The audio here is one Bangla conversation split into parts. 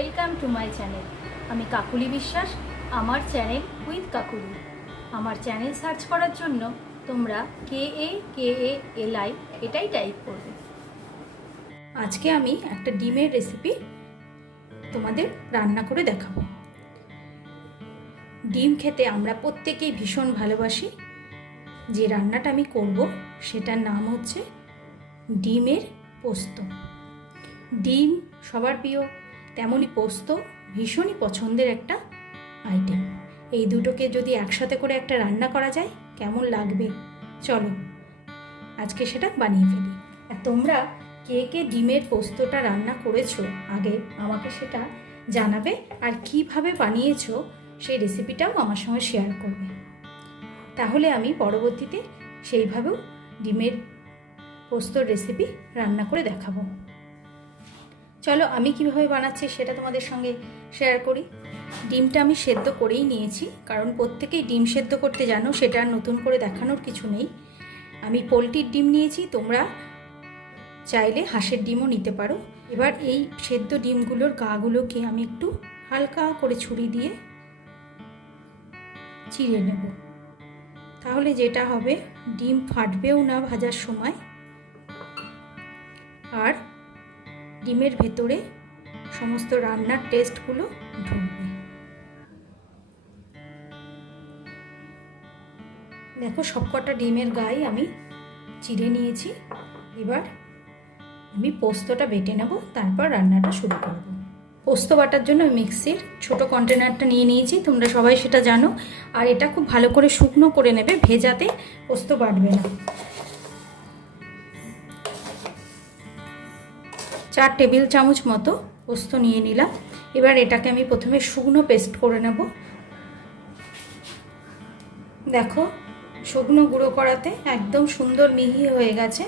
Welcome to my channel. আমি কাকুলি বিশ্বাস। আমার চ্যানেল উইথ কাকুলি। আমার চ্যানেল সার্চ করার জন্য তোমরা KAKALI এটাই টাইপ করবে। আজকে আমি একটা ডিমের রেসিপি তোমাদের রান্না করে দেখাবো। ডিম খেতে আমরা প্রত্যেকেই ভীষণ ভালোবাসি। যে রান্নাটা আমি করব সেটার নাম হচ্ছে ডিমের পোস্ত। ডিম সবার প্রিয়, তেমনই পোস্ত ভীষণই পছন্দের একটা আইটেম। এই দুটোকে যদি একসাথে করে একটা রান্না করা যায় কেমন লাগবে, চলো আজকে সেটা বানিয়ে ফেলি। আর তোমরা কে কে ডিমের পোস্তটা রান্না করেছো আগে আমাকে সেটা জানাবে, আর কিভাবে বানিয়েছো সেই রেসিপিটাও আমার সঙ্গে শেয়ার করবে। তাহলে আমি পরবর্তীতে সেইভাবেও ডিমের পোস্তর রেসিপি রান্না করে দেখাবো। চলো আমি কিভাবে বানাচ্ছি সেটা তোমাদের সঙ্গে শেয়ার করি। ডিমটা আমি সেদ্ধ করেই নিয়েছি, কারণ প্রত্যেকেই ডিম সেদ্ধ করতে জানো, সেটা আর নতুন করে দেখানোর কিছু নেই। আমি পোলট্রির ডিম নিয়েছি, তোমরা চাইলে হাঁসের ডিমও নিতে পারো। এবার এই সেদ্ধ ডিমগুলোর গাগুলোকে আমি একটু হালকা করে ছুরি দিয়ে চিড়ে নেব। তাহলে যেটা হবে, ডিম ফাটবেও না ভাজার সময়, আর ডিমের ভেতরে সমস্ত রান্নার টেস্টগুলো ঢুকবে। দেখো সবকটা ডিমের গায়ে আমি চিড়ে নিয়েছি। এবার আমি পোস্তটা বেটে নেব, তারপর রান্নাটা শুরু করব। পোস্ত বাটার জন্য মিক্সির ছোট কন্টেনারটা নিয়ে নিয়েছি, তোমরা সবাই সেটা জানো। আর এটা খুব ভালো করে শুকনো করে নেবে, ভেজাতে পোস্ত বাটবে না। 4 টেবিল চামচ মতো পোস্ত নিয়ে নিলাম। এবার এটাকে আমি প্রথমে শুকনো পেস্ট করে নেব। দেখো শুকনো গুঁড়ো করাতে একদম সুন্দর মিহি হয়ে গেছে।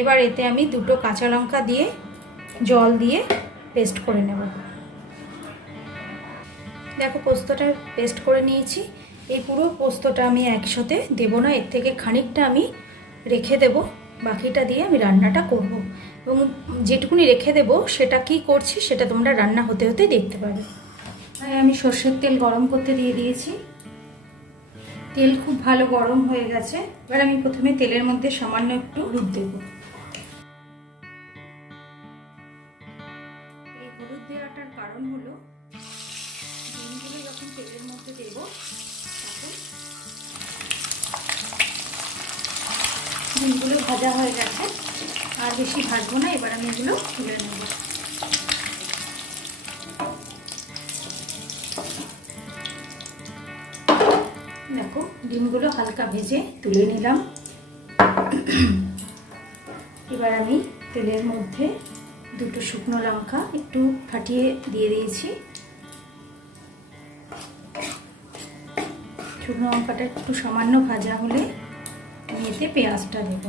এবার এতে আমি 2 কাঁচা লঙ্কা দিয়ে জল দিয়ে পেস্ট করে নেব। দেখো পোস্তটা পেস্ট করে নিয়েছি। এই পুরো পোস্তটা আমি একসাথে দেব না, এর থেকে খানিকটা আমি রেখে দেব, বাকিটা দিয়ে আমি রান্নাটা করব। এবং যেটুকুনি রেখে দেব সেটা কি করছি সেটা তোমরা রান্না হতে হতে দেখতে পাবে। আমি সর্ষের তেল গরম করতে দিয়ে দিয়েছি। তেল খুব ভালো গরম হয়ে গেছে। এবার আমি প্রথমে তেলের মধ্যে সামান্য একটু হলুদ দেব। এই হলুদ দেওয়াটার কারণ হলো, ডিমগুলো যখন তেলের মধ্যে দেব তখন ডিমগুলো ভাজা হয়ে গেছে, আর বেশি ভাজবো না। এবার আমি এগুলো তুলে নেব। দেখো ডিমগুলো হালকা ভেজে তুলে নিলাম। এবার আমি তেলের মধ্যে 2 শুকনো লঙ্কা একটু ফাটিয়ে দিয়ে দিয়েছি। শুকনো লঙ্কাটা একটু সামান্য ভাজা হলে আমি এতে পেঁয়াজটা দেব।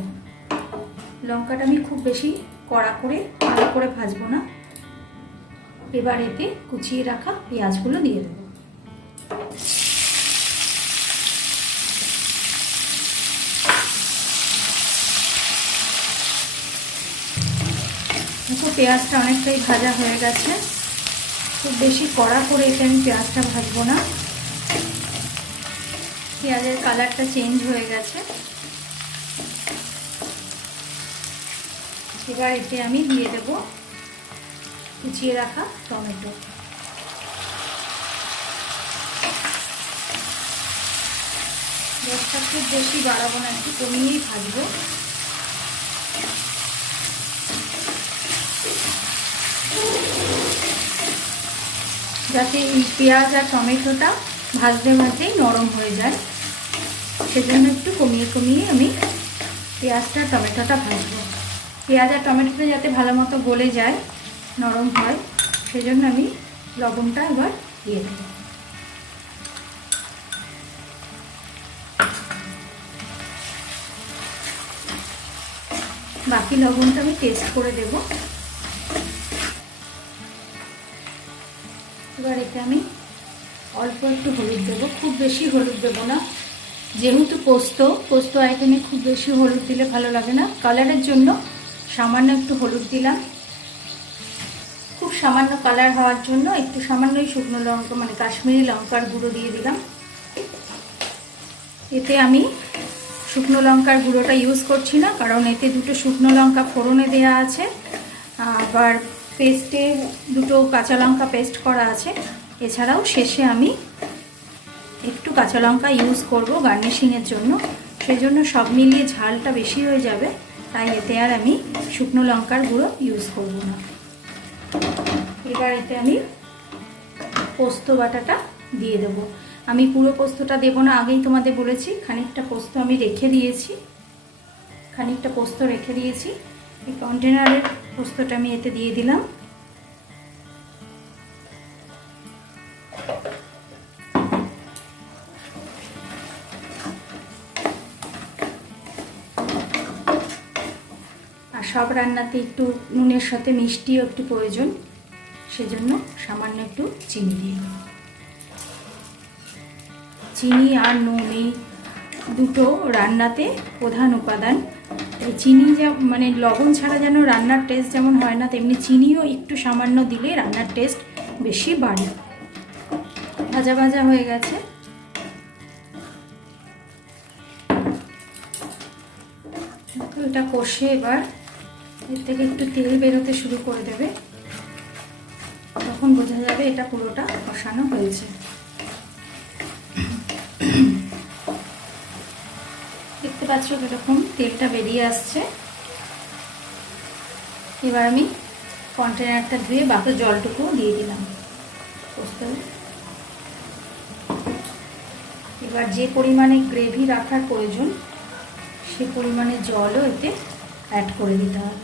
লঙ্কাটা আমি খুব বেশি কড়া করে ভালো করে ভাজবো না। এবার এতে কুচিয়ে রাখা পেঁয়াজগুলো দিয়ে দেব। দেখো পেঁয়াজটা অনেকটাই ভাজা হয়ে গেছে। খুব বেশি কড়া করে এতে আমি পেঁয়াজটা ভাজবো না। পেঁয়াজের কালারটা চেঞ্জ হয়ে গেছে। এবার এতে আমি দিয়ে দেব কুচিয়ে রাখা টমেটো। গ্যাসটা খুব বেশি বাড়াবো না, একটু কমিয়েই ভাজবো। যাতে এই পেঁয়াজ আর টমেটোটা ভাজতে ভাজতেই নরম হয়ে যায়, সেজন্য একটু কমিয়ে কমিয়ে আমি পেঁয়াজটা টমেটোটা ভাজবো। পেঁয়াজ আর টমেটোটা যাতে ভালো মতো গলে যায়, নরম হয়, সেজন্য আমি লবণটা এবার দিয়ে দেব। বাকি লবণটা আমি টেস্ট করে দেব। এবার এতে আমি অল্প একটু হলুদ দেবো, খুব বেশি হলুদ দেবো না, যেহেতু পোস্ত আইটেমে খুব বেশি হলুদ দিলে ভালো লাগে না। কালারের জন্য সামান্য একটু হলুদ দিলাম, খুব সামান্য কালার হওয়ার জন্য একটু সামান্যই শুকনো লঙ্কা মানে কাশ্মীরি লঙ্কার গুঁড়ো দিয়ে দিলাম। এতে আমি শুকনো লঙ্কার গুঁড়োটা ইউজ করছি না, কারণ এতে দুটো শুকনো লঙ্কা ফোড়নে দেওয়া আছে, আবার পেস্টে দুটো কাঁচা লঙ্কা পেস্ট করা আছে। এছাড়াও শেষে আমি একটু কাঁচা লঙ্কা ইউজ করব গার্নিশিংয়ের জন্য, সেই জন্য সব মিলিয়ে ঝালটা বেশি হয়ে যাবে, তাই এতে আর আমি শুকনো লঙ্কার গুঁড়ো ইউজ করব না। এবার এতে আমি পোস্ত বাটাটা দিয়ে দেব। আমি পুরো পোস্তটা দেব না, আগেই তোমাদের বলেছি। খানিকটা পোস্ত আমি রেখে দিয়েছি, এই কন্টেনারের পোস্তটা আমি এতে দিয়ে দিলাম। আর সব রান্নাতে একটু নুনের সাথে মিষ্টিও একটু প্রয়োজন, সেজন্য সামান্য একটু চিনি দিয়ে দেব। চিনি আর নুন এই দুটো রান্নাতে প্রধান উপাদান। এই চিনি মানে লবণ ছাড়া যেন রান্নার টেস্ট যেমন হয় না, তেমনি চিনিও একটু সামান্য দিলে রান্নার টেস্ট বেশি বাড়ে। ভাজা ভাজা হয়ে গেছে, এটা কষে এবার এর থেকে একটু তেল বেরোতে শুরু করে দেবে, তখন বোঝা যাবে এটা পুরোটা কষানো হয়েছে। দেখতে পাচ্ছ এরকম তেলটা বেরিয়ে আসছে। এবার আমি কন্টেনারটা ধুয়ে বাকি জলটুকু দিয়ে দিলাম। এবার যে পরিমাণে গ্রেভি রাখার প্রয়োজন সে পরিমাণে জলও এতে অ্যাড করে দিতে হবে।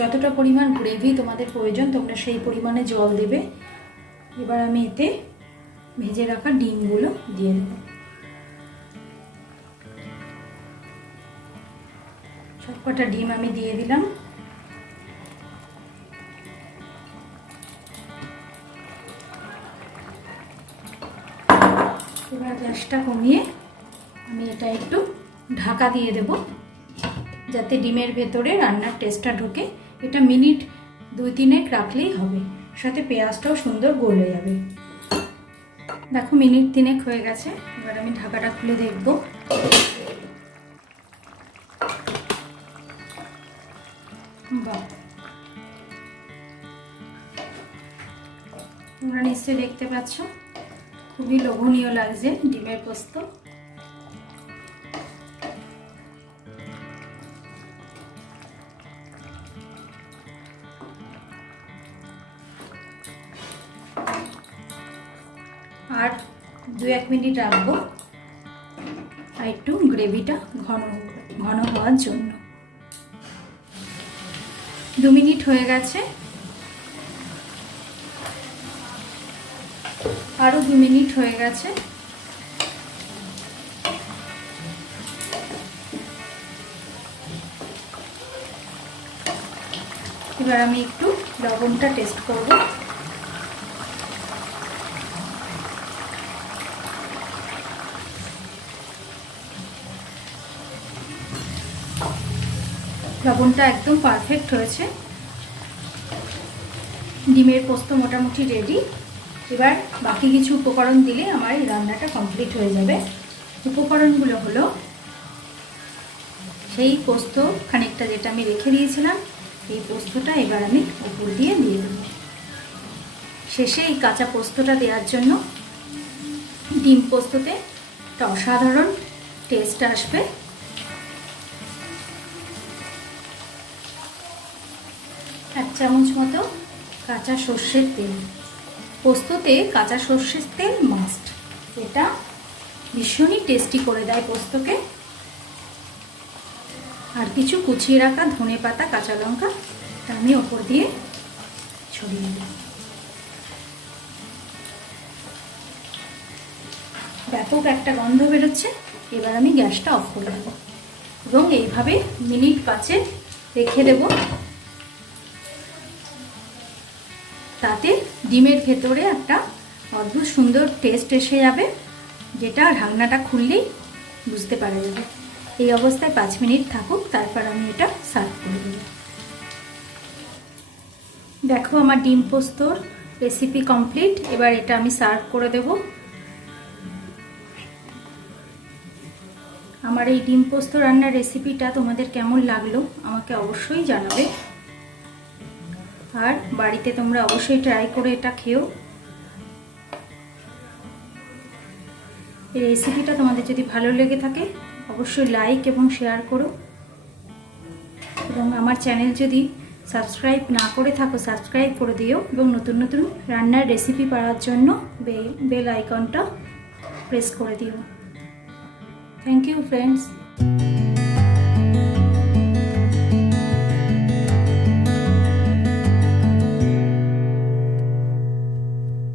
যতটা পরিমাণ গ্রেভি তোমাদের প্রয়োজন তোমরা সেই পরিমাণে জল দেবে। এবার আমি এতে ভেজে রাখা ডিমগুলো দিয়ে দেব। সবকটা ডিম আমি দিয়ে দিলাম। এবার গ্যাসটা কমিয়ে আমি এটা একটু ঢাকা দিয়ে দেব, যাতে ডিমের ভেতরে রান্নার টেস্টটা ঢোকে। এটা মিনিট 2-3 রাখলেই হবে, সাথে পেঁয়াজটাও সুন্দর গলে যাবে। দেখো মিনিট 3 হয়ে গেছে। এবার আমি ঢাকাটা খুলে দেখব। বাহ, তোমরা নিশ্চয়ই দেখতে পাচ্ছ খুবই লোভনীয় লাগছে ডিমের পোস্ত। আর 2-1 মিনিট রাখবো, আর একটু গ্রেভিটা ঘন হওয়ার জন্য। 2 মিনিট হয়ে গেছে, আরো 2 মিনিট হয়ে গেছে। এবার আমি একটু লবণটা টেস্ট করব। লবণটা একদম পারফেক্ট হয়েছে। ডিমের পোস্ত মোটামুটি রেডি। এবার বাকি কিছু উপকরণ দিলে আমার এই রান্নাটা কমপ্লিট হয়ে যাবে। উপকরণগুলো হলো সেই পোস্ত খানিকটা যেটা আমি রেখে দিয়েছিলাম, এই পোস্তটা এবার আমি উপর দিয়ে দেব। শেষে এই কাঁচা পোস্তটা দেওয়ার জন্য ডিম পোস্ততে একটা অসাধারণ টেস্ট আসবে। 1 চামচ মতো কাঁচা সর্ষের তেল। পোস্ততে কাঁচা সর্ষের তেল মাস্ট, এটা ভীষণই টেস্টি করে দেয় পোস্তকে। আর কিছু কুচিয়ে রাখা ধনেপাতা, কাঁচা লঙ্কা আমি ওপর দিয়ে ছড়িয়ে দেব। ব্যাপক একটা গন্ধ বেরোচ্ছে। এবার আমি গ্যাসটা অফ করে দেব এবং এইভাবে মিনিট 5 রেখে দেব। তাতে ডিমের ভেতরে একটা অদ্ভুত সুন্দর টেস্ট এসে যাবে, যেটা ঢাকনাটা খুললেই বুঝতে পারা যাবে। এই অবস্থায় 5 মিনিট থাকুক, তারপর আমি এটা সার্ভ করে দেব। দেখো আমার ডিম পোস্তর রেসিপি কমপ্লিট। এবার এটা আমি সার্ভ করে দেব। আমার এই ডিম পোস্ত রান্নার রেসিপিটা তোমাদের কেমন লাগলো আমাকে অবশ্যই জানাবে, আর বাড়িতে তোমরা অবশ্যই ট্রাই করে এটা খেও। এই রেসিপিটা তোমাদের যদি ভালো লেগে থাকে অবশ্যই লাইক এবং শেয়ার করো, এবং আমার চ্যানেল যদি সাবস্ক্রাইব না করে থাকো সাবস্ক্রাইব করে দিও, এবং নতুন নতুন রান্নার রেসিপি পাওয়ার জন্য বেল আইকনটা প্রেস করে দিও। Thank you friends.